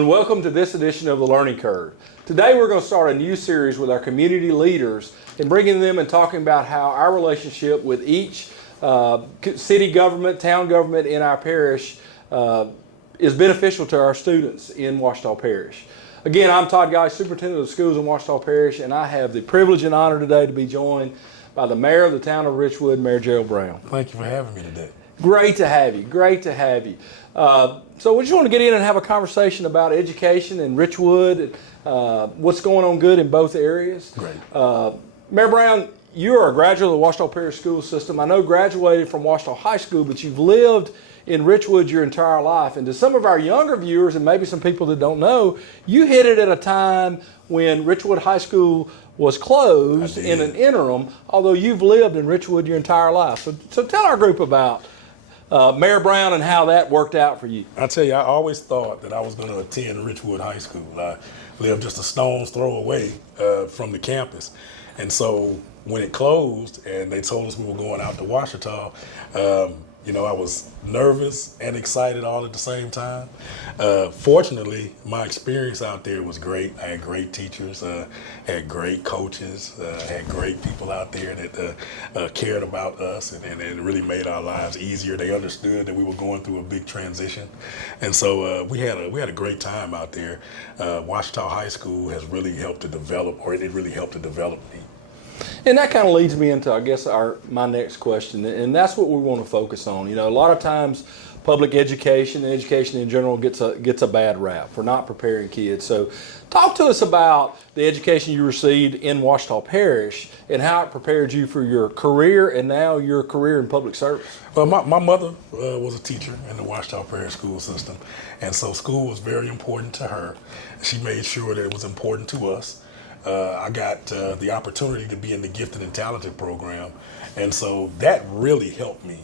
everyone. Welcome to this edition of The Learning Curve. Today we're going to start a new series with our community leaders and bringing them and talking about how our relationship with each city government, town government in our parish is beneficial to our students in Ouachita Parish. Again, I'm Todd Guy, Superintendent of Schools in Ouachita Parish, and I have the privilege and honor today to be joined by the Mayor of the town of Richwood, Mayor Gerald Brown. Thank you for having me today. Great to have you. Great to have you. So we just want to get in and have a conversation about education in Richwood, what's going on good in both areas. Great. Mayor Brown, you are a graduate of the Ouachita Parish School System. I know graduated from Ouachita High School, but you've lived in Richwood your entire life. And to some of our younger viewers and maybe some people that don't know, you hit it at a time when Richwood High School was closed in an interim, although you've lived in Richwood your entire life. So tell our group about Mayor Brown and how that worked out for you. I tell you, I always thought that I was going to attend Richwood High School. I lived just a stone's throw away from the campus. And so when it closed and they told us we were going out to Ouachita, I was nervous and excited all at the same time. Fortunately, my experience out there was great. I had great teachers, had great coaches, had great people out there that cared about us and really made our lives easier. They understood that we were going through a big transition. And so we had a great time out there. Ouachita High School has really helped to develop, or it really helped to develop me. And that kind of leads me into, I guess, my next question, and that's what we want to focus on. You know, a lot of times public education and education in general gets a bad rap for not preparing kids. So talk to us about the education you received in Ouachita Parish and how it prepared you for your career and now your career in public service. Well, my mother was a teacher in the Ouachita Parish school system, and so school was very important to her. She made sure that it was important to us. I got the opportunity to be in the gifted and talented program, and so that really helped me.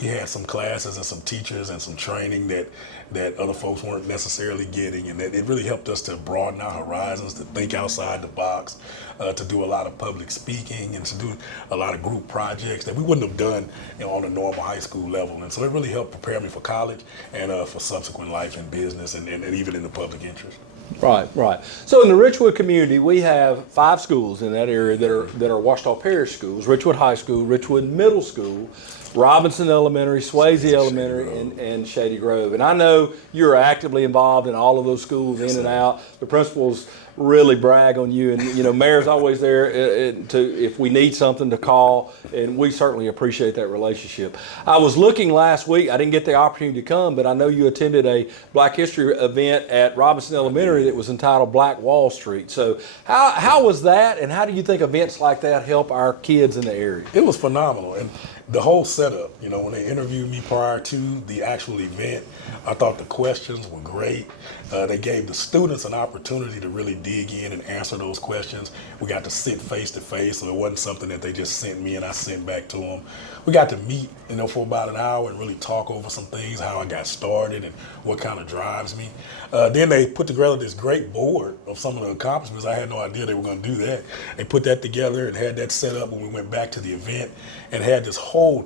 We had some classes and some teachers and some training that other folks weren't necessarily getting, and it really helped us to broaden our horizons, to think outside the box, to do a lot of public speaking and to do a lot of group projects that we wouldn't have done on a normal high school level. And so it really helped prepare me for college and for subsequent life in business and even in the public interest. Right. So in the Richwood community, we have 5 schools in that area that are Ouachita Parish schools: Richwood High School, Richwood Middle School, Robinson Elementary, Swayze Elementary, and Shady Grove. And I know you're actively involved in all of those schools, in and out. The principals really brag on you, and Mayor's always there if we need something to call, and we certainly appreciate that relationship. I was looking last week. I didn't get the opportunity to come, but I know you attended a Black History event at Robinson Elementary that was entitled Black Wall Street. So how was that, and how do you think events like that help our kids in the area? It was phenomenal, and the whole setup, when they interviewed me prior to the actual event, I thought the questions were great. They gave the students an opportunity to really dig in and answer those questions. We got to sit face to face, so it wasn't something that they just sent me and I sent back to them. We got to meet, for about an hour and really talk over some things, how I got started and what kind of drives me. Then they put together this great board of some of the accomplishments. I had no idea they were going to do that. They put that together and had that set up when we went back to the event and had this whole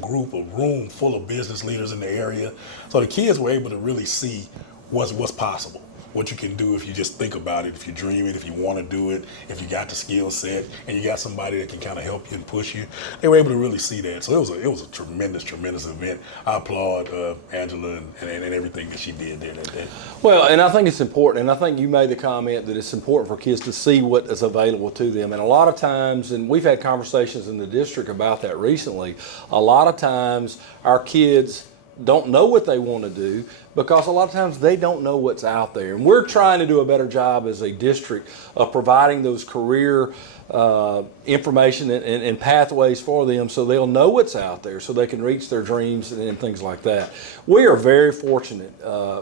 group, a room full of business leaders in the area. So the kids were able to really see what's possible, what you can do if you just think about it, if you dream it, if you want to do it, if you got the skill set and you got somebody that can kind of help you and push you. They were able to really see that. So it was a tremendous event. I applaud Angela and everything that she did there that day. Well, and I think it's important, and I think you made the comment that it's important for kids to see what is available to them. And a lot of times, and we've had conversations in the district about that recently, a lot of times our kids don't know what they want to do because a lot of times they don't know what's out there. And we're trying to do a better job as a district of providing those career information and pathways for them so they'll know what's out there so they can reach their dreams and things like that. We are very fortunate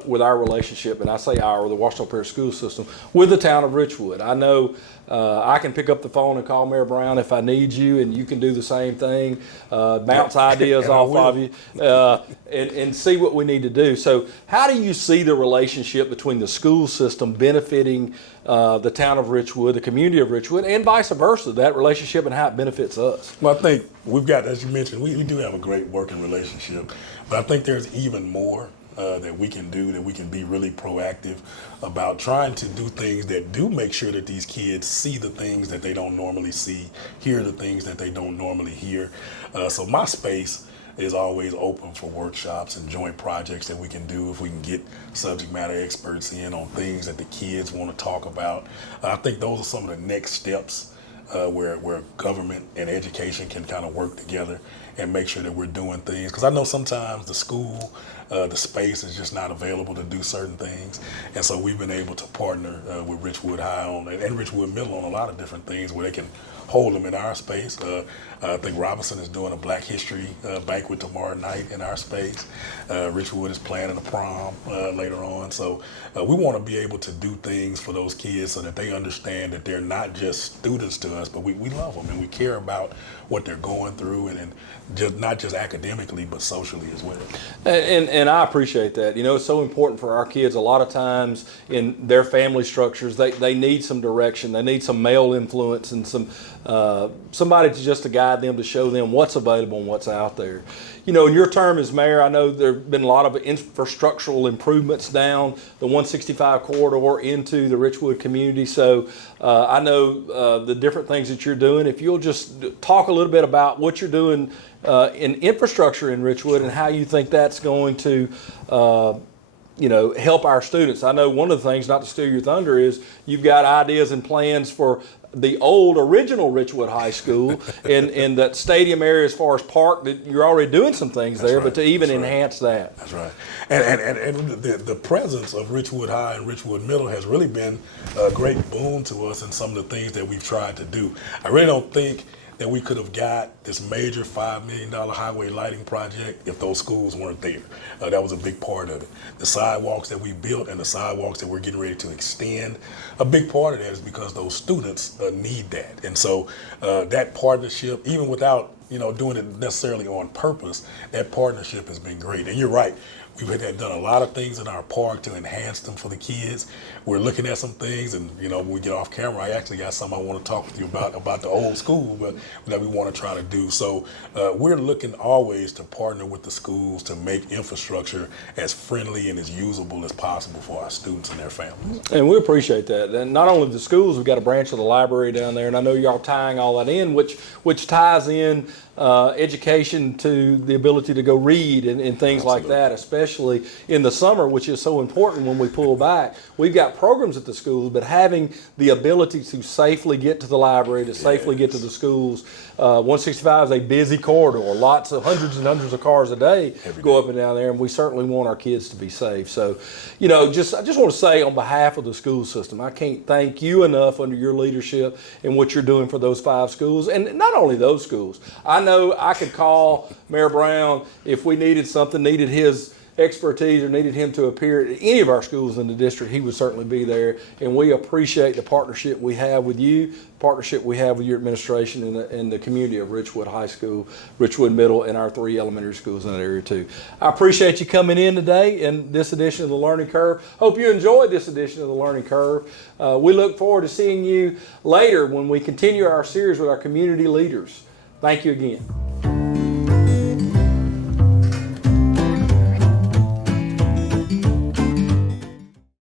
with our relationship, and I say the Ouachita Parish School System, with the town of Richwood. I know I can pick up the phone and call Mayor Brown if I need you, and you can do the same thing, bounce ideas off of you, and see what we need to do. So how do you see the relationship between the school system benefiting the town of Richwood, the community of Richwood, and vice versa, that relationship and how it benefits us? Well, I think we've got, as you mentioned, we do have a great working relationship, but I think there's even more that we can do, that we can be really proactive about trying to do things that do make sure that these kids see the things that they don't normally see, hear the things that they don't normally hear. So my space is always open for workshops and joint projects that we can do if we can get subject matter experts in on things that the kids want to talk about. I think those are some of the next steps where government and education can kind of work together and make sure that we're doing things. Because I know sometimes the school, the space is just not available to do certain things. And so we've been able to partner with Richwood High and Richwood Middle on a lot of different things where they can hold them in our space. I think Robinson is doing a Black History banquet tomorrow night in our space. Richwood is planning a prom later on. So we want to be able to do things for those kids so that they understand that they're not just students to us, but we love them and we care about what they're going through and just not just academically, but socially as well. And I appreciate that. You know, it's so important for our kids. A lot of times in their family structures, they need some direction. They need some male influence and some somebody to guide them, to show them what's available and what's out there. You know, in your term as mayor, I know there have been a lot of infrastructural improvements down the 165 corridor into the Richwood community. So I know the different things that you're doing. If you'll just talk a little bit about what you're doing in infrastructure in Richwood and how you think that's going to you know, help our students. I know one of the things, not to steal your thunder, is you've got ideas and plans for the old original Richwood High School in that stadium area as far as park, that you're already doing some things there, but to even enhance that. That's right. And the presence of Richwood High and Richwood Middle has really been a great boon to us in some of the things that we've tried to do. I really don't think that we could have got this major $5 million highway lighting project if those schools weren't there. That was a big part of it. The sidewalks that we built and the sidewalks that we're getting ready to extend, a big part of that is because those students need that. And so that partnership, even without doing it necessarily on purpose, that partnership has been great. And you're right. We've done a lot of things in our park to enhance them for the kids. We're looking at some things, and when we get off camera, I actually got something I want to talk with you about the old school, but that we want to try to do. So we're looking always to partner with the schools to make infrastructure as friendly and as usable as possible for our students and their families. And we appreciate that. And not only the schools, we've got a branch of the library down there, and I know y'all tying all that in, which ties in education to the ability to go read and things Absolutely. like that, especially in the summer, which is so important when we pull back. We've got programs at the schools, but having the ability to safely get to the library, to safely get to the schools. 165 is a busy corridor. Lots of hundreds and hundreds of cars a day go up and down there, and we certainly want our kids to be safe. So, I just want to say on behalf of the school system, I can't thank you enough under your leadership and what you're doing for those 5 schools, and not only those schools. I know I could call Mayor Brown if we needed something, needed his expertise or needed him to appear at any of our schools in the district. He would certainly be there, and we appreciate the partnership we have with you, the partnership we have with your administration and the community of Richwood High School, Richwood Middle, and our 3 elementary schools in that area too. I appreciate you coming in today in this edition of The Learning Curve. Hope you enjoyed this edition of The Learning Curve. We look forward to seeing you later when we continue our series with our community leaders. Thank you again.